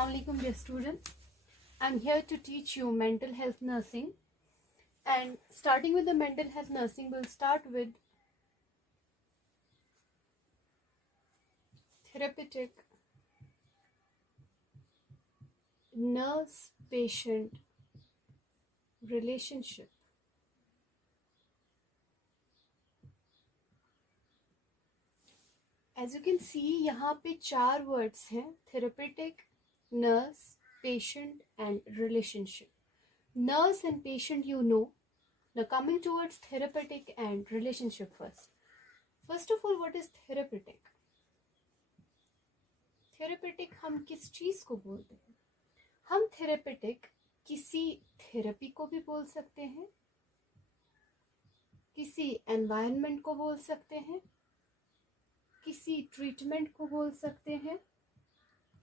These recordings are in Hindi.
Assalamu alaikum dear students. I'm here to teach you mental health nursing, and starting with the mental health nursing, we'll start with therapeutic nurse patient relationship. As you can see, यहाँ पे 4 words हैं: therapeutic, nurse, patient and relationship. Nurse and patient you know. Now coming towards therapeutic and relationship first. First of all, what is therapeutic? Therapeutic हम किस चीज़ को बोलते हैं? हम therapeutic किसी थेरेपी को भी बोल सकते हैं, किसी एनवायरनमेंट को बोल सकते हैं, किसी ट्रीटमेंट को बोल सकते हैं,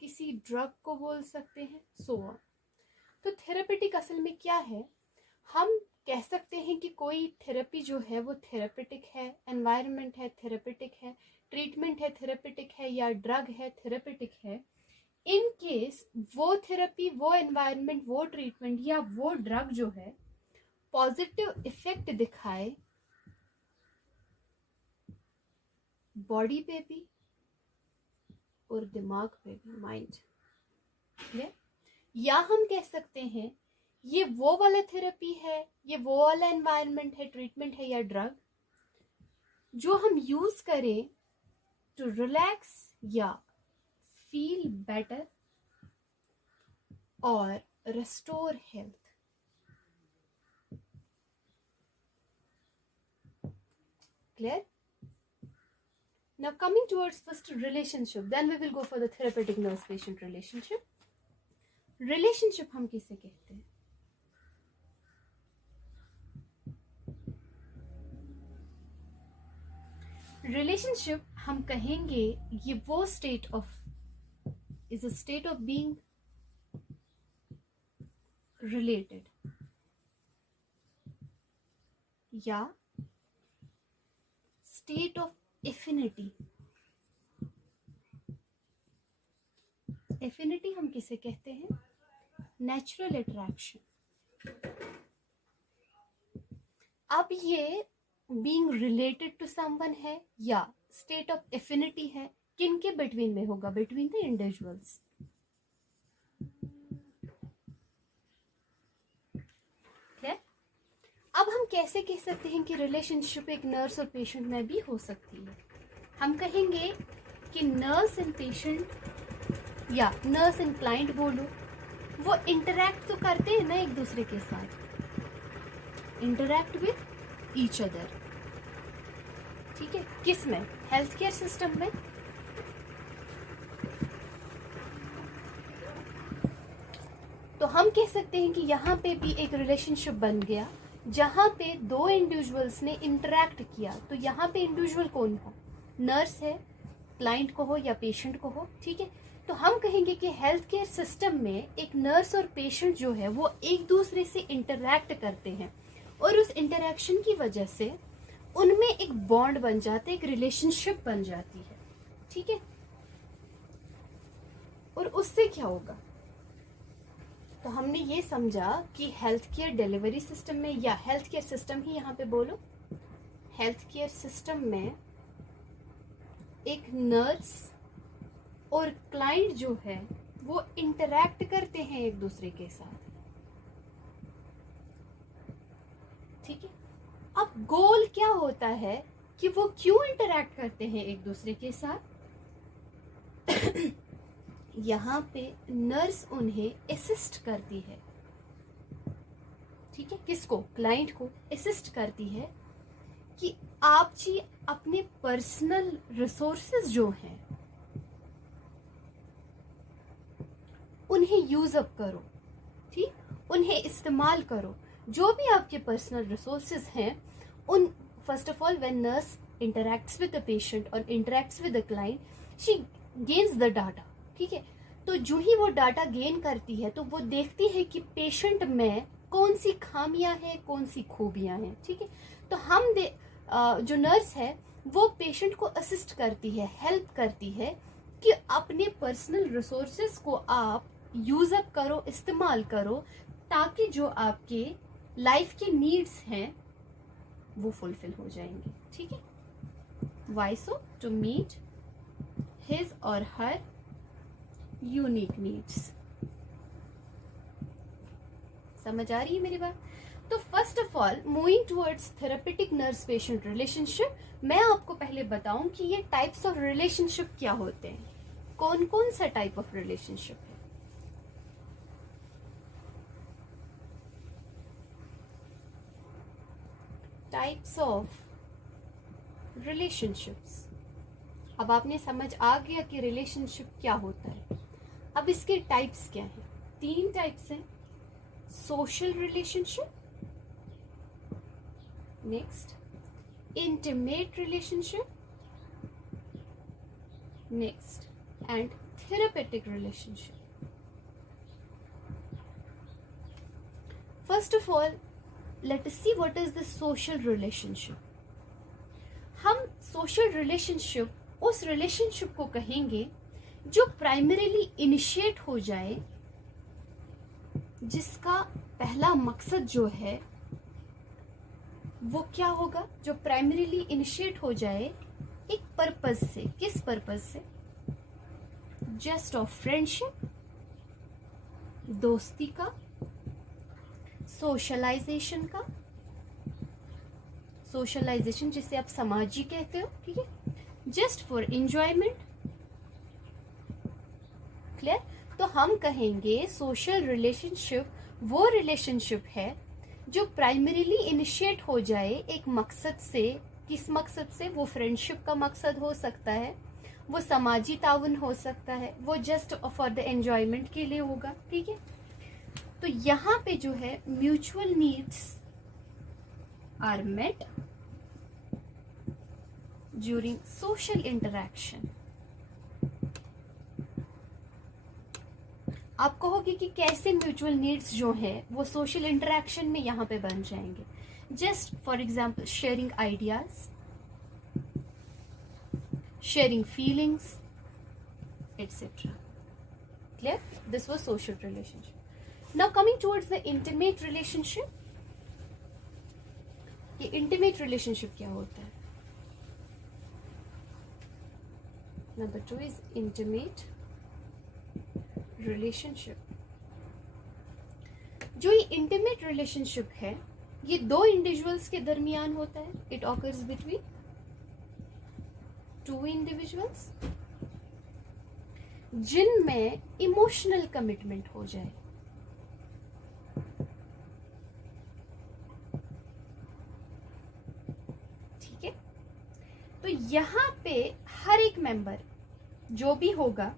किसी ड्रग को बोल सकते हैं, सो ऑन. तो थेरेपेटिक असल में क्या है? हम कह सकते हैं कि कोई थेरेपी जो है वो थेरेपेटिक है, एनवायरनमेंट है थेरेपेटिक है, ट्रीटमेंट है थेरेपेटिक है, या ड्रग है थेरेपेटिक है. इन केस वो थेरेपी, वो एनवायरनमेंट, वो ट्रीटमेंट या वो ड्रग जो है पॉजिटिव इफेक्ट दिखाए बॉडी पे भी और दिमाग पे भी, माइंड. या हम कह सकते हैं ये वो वाला थेरेपी है, ये वो वाला एनवायरनमेंट है, ट्रीटमेंट है या ड्रग जो हम यूज करें टू रिलैक्स या फील बेटर और restore health. Clear? Now coming towards first relationship, then we will go for the therapeutic nurse patient relationship. Relationship हम किसे कहते हैं? Relationship हम कहेंगे ये वो state of is a state of being related या state of एफिनिटी. एफिनिटी हम किसे कहते हैं? Natural attraction. अब ये बीइंग रिलेटेड टू समवन है या स्टेट ऑफ एफिनिटी है, किन के बिटवीन में होगा? Between the individuals. अब हम कैसे कह सकते हैं कि रिलेशनशिप एक नर्स और पेशेंट में भी हो सकती है? हम कहेंगे कि नर्स एंड पेशेंट या नर्स एंड क्लाइंट बोलो, वो इंटरैक्ट तो करते हैं ना एक दूसरे के साथ, इंटरैक्ट विद ईच अदर. ठीक है, किस में? हेल्थ केयर सिस्टम में. तो हम कह सकते हैं कि यहाँ पे भी एक रिलेशनशिप बन गया जहां पे दो इंडिविजुअल्स ने इंटरैक्ट किया. तो यहाँ पे इंडिविजुअल कौन हो? नर्स है, क्लाइंट को हो या पेशेंट को हो. ठीक है, तो हम कहेंगे कि हेल्थ केयर सिस्टम में एक नर्स और पेशेंट जो है वो एक दूसरे से इंटरैक्ट करते हैं और उस इंटरैक्शन की वजह से उनमें एक बॉन्ड बन जाता है, एक रिलेशनशिप बन जाती है. ठीक है, और उससे क्या होगा? तो हमने ये समझा कि हेल्थ केयर डिलीवरी सिस्टम में, या हेल्थ केयर सिस्टम ही यहाँ पे बोलो, हेल्थ केयर सिस्टम में एक नर्स और क्लाइंट जो है वो इंटरैक्ट करते हैं एक दूसरे के साथ. ठीक है, अब गोल क्या होता है कि वो क्यों इंटरैक्ट करते हैं एक दूसरे के साथ? यहाँ पे नर्स उन्हें असिस्ट करती है. ठीक है, किसको? क्लाइंट को असिस्ट करती है कि आप जी अपने पर्सनल रिसोर्सेज जो हैं उन्हें यूज अप करो. ठीक, उन्हें इस्तेमाल करो. जो भी आपके पर्सनल रिसोर्सेज हैं उन, first of all when nurse interacts with the patient और interacts with the client, she gains the data. ठीक है, तो जो ही वो डाटा गेन करती है तो वो देखती है कि पेशेंट में कौन सी खामियां हैं, कौन सी खूबियां हैं. ठीक है, तो हम जो नर्स है वो पेशेंट को असिस्ट करती है, हेल्प करती है कि अपने पर्सनल रिसोर्सेज को आप यूज अप करो, इस्तेमाल करो, ताकि जो आपके लाइफ के नीड्स हैं वो फुलफिल हो जाएंगे। ठीक है, why so? To meet his or her unique needs. समझ आ रही है मेरी बात? तो first of all, moving towards therapeutic nurse patient relationship, मैं आपको पहले बताऊं कि ये टाइप्स ऑफ रिलेशनशिप क्या होते हैं, कौन कौन सा टाइप ऑफ रिलेशनशिप है। Types of relationships. अब आपने समझ आ गया कि रिलेशनशिप क्या होता है। अब इसके टाइप्स क्या हैं? 3 टाइप्स हैं। Social relationship, next intimate relationship, next and therapeutic relationship. First of all, let us see what is the social relationship. हम सोशल रिलेशनशिप उस रिलेशनशिप को कहेंगे जो प्राइमरीली इनिशिएट हो जाए, जिसका पहला मकसद जो है वो क्या होगा, जो प्राइमरीली इनिशिएट हो जाए एक पर्पस से। किस पर्पस से? जस्ट ऑफ फ्रेंडशिप, दोस्ती का, सोशलाइजेशन का, सोशलाइजेशन जिसे आप समाजी कहते हो, ठीक है, जस्ट फॉर एंजॉयमेंट। क्लियर? तो हम कहेंगे सोशल रिलेशनशिप वो रिलेशनशिप है जो प्राइमरीली इनिशिएट हो जाए एक मकसद से। किस मकसद से? वो फ्रेंडशिप का मकसद हो सकता है, वो समाजी ताउन हो सकता है, वो जस्ट फॉर द एंजॉयमेंट के लिए होगा। ठीक है, तो यहाँ पे जो है mutual needs are met during social interaction. आप कहोगे कि कैसे म्यूचुअल नीड्स जो है वो सोशल इंटरैक्शन में यहाँ पे बन जाएंगे। Just for example, sharing ideas, sharing feelings, etcetera. Clear? This was social relationship. Now coming towards the intimate relationship. ये इंटीमेट रिलेशनशिप क्या होता है? Number 2 is intimate relationship. जो ये इंटीमेट रिलेशनशिप है ये 2 इंडिविजुअल्स के दरमियान होता है। इट ऑकर्स बिटवीन 2 इंडिविजुअल्स जिनमें इमोशनल कमिटमेंट हो जाए। ठीक है, तो यहां पे हर एक मेंबर जो भी होगा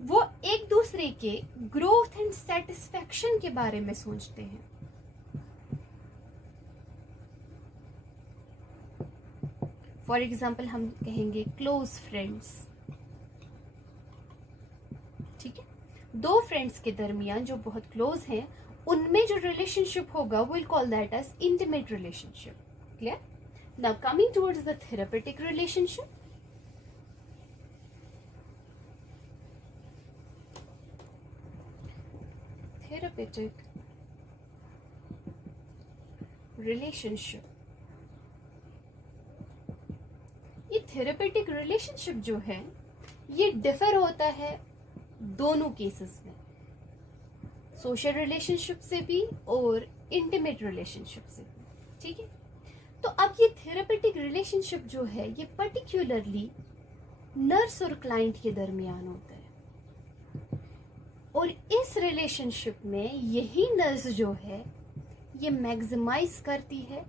वो एक दूसरे के ग्रोथ एंड सेटिस्फैक्शन के बारे में सोचते हैं। फॉर एग्जाम्पल हम कहेंगे क्लोज फ्रेंड्स। ठीक है, 2 फ्रेंड्स के दरमियान जो बहुत क्लोज हैं उनमें जो रिलेशनशिप होगा will call that as intimate relationship. Clear? Now coming towards the therapeutic relationship. Therapeutic relationship, ये थेरेपेटिक रिलेशनशिप जो है ये डिफर होता है दोनों केसेस में, सोशल रिलेशनशिप से भी और इंटीमेट रिलेशनशिप से भी। ठीक है, तो अब ये थेरेपेटिक रिलेशनशिप जो है ये पर्टिकुलरली नर्स और क्लाइंट के दरमियान होता है, और इस रिलेशनशिप में यही नर्स जो है ये मैक्सिमाइज करती है,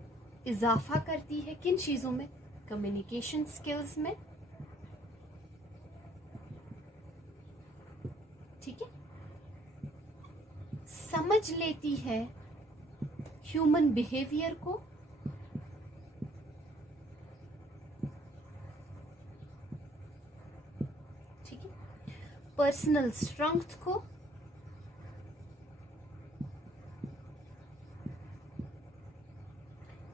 इजाफा करती है किन चीजों में? कम्युनिकेशन स्किल्स में। ठीक है, समझ लेती है ह्यूमन बिहेवियर को, ठीक है, पर्सनल स्ट्रेंथ को,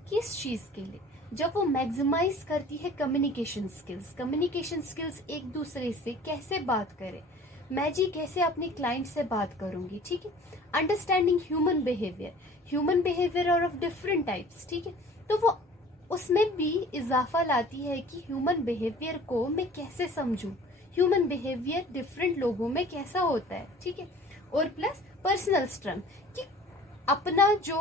किस चीज के लिए? जब वो मैक्सिमाइज करती है कम्युनिकेशन स्किल्स। कम्युनिकेशन स्किल्स, एक दूसरे से कैसे बात करें, मैं जी कैसे अपने क्लाइंट से बात करूंगी, ठीक है। अंडरस्टैंडिंग ह्यूमन बिहेवियर और ऑफ डिफरेंट टाइप्स, ठीक है। तो वो उसमें भी इजाफा लाती है कि ह्यूमन बिहेवियर को मैं कैसे समझूं, ह्यूमन बिहेवियर डिफरेंट लोगों में कैसा होता है, ठीक है। और प्लस पर्सनल स्ट्रेंथ, कि अपना जो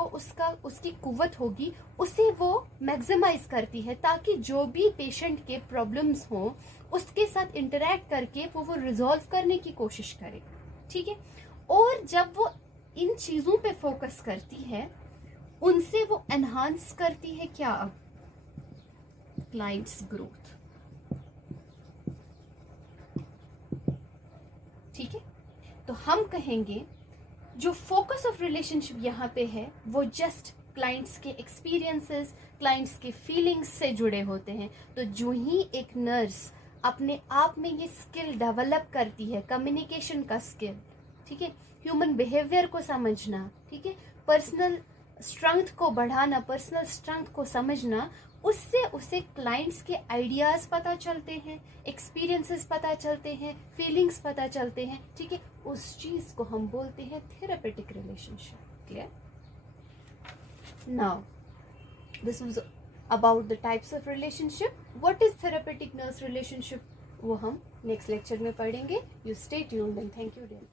उसकी कुव्वत होगी उसे वो मैक्सिमाइज करती है, ताकि जो भी पेशेंट के प्रॉब्लम्स हो उसके साथ इंटरेक्ट करके वो रिजॉल्व करने की कोशिश करे, ठीक है। और जब वो इन चीजों पे फोकस करती है, उनसे वो एनहांस करती है क्या, क्लाइंट्स ग्रोथ, ठीक है। तो हम कहेंगे जो फोकस ऑफ रिलेशनशिप यहाँ पे है वो जस्ट क्लाइंट्स के एक्सपीरियंसेस, क्लाइंट्स के फीलिंग्स से जुड़े होते हैं। तो जो ही एक नर्स अपने आप में ये स्किल डेवलप करती है, कम्युनिकेशन का स्किल, ठीक है, ह्यूमन बिहेवियर को समझना, ठीक है, पर्सनल स्ट्रेंथ को बढ़ाना, पर्सनल स्ट्रेंथ को समझना, उससे उसे क्लाइंट्स के आइडियाज पता चलते हैं, एक्सपीरियंसेस पता चलते हैं, फीलिंग्स पता चलते हैं, ठीक है। उस चीज को हम बोलते हैं therapeutic relationship. Clear? Now this was about the types of relationship. What is therapeutic nurse relationship, वो हम नेक्स्ट लेक्चर में पढ़ेंगे। You stay tuned and thank you dear.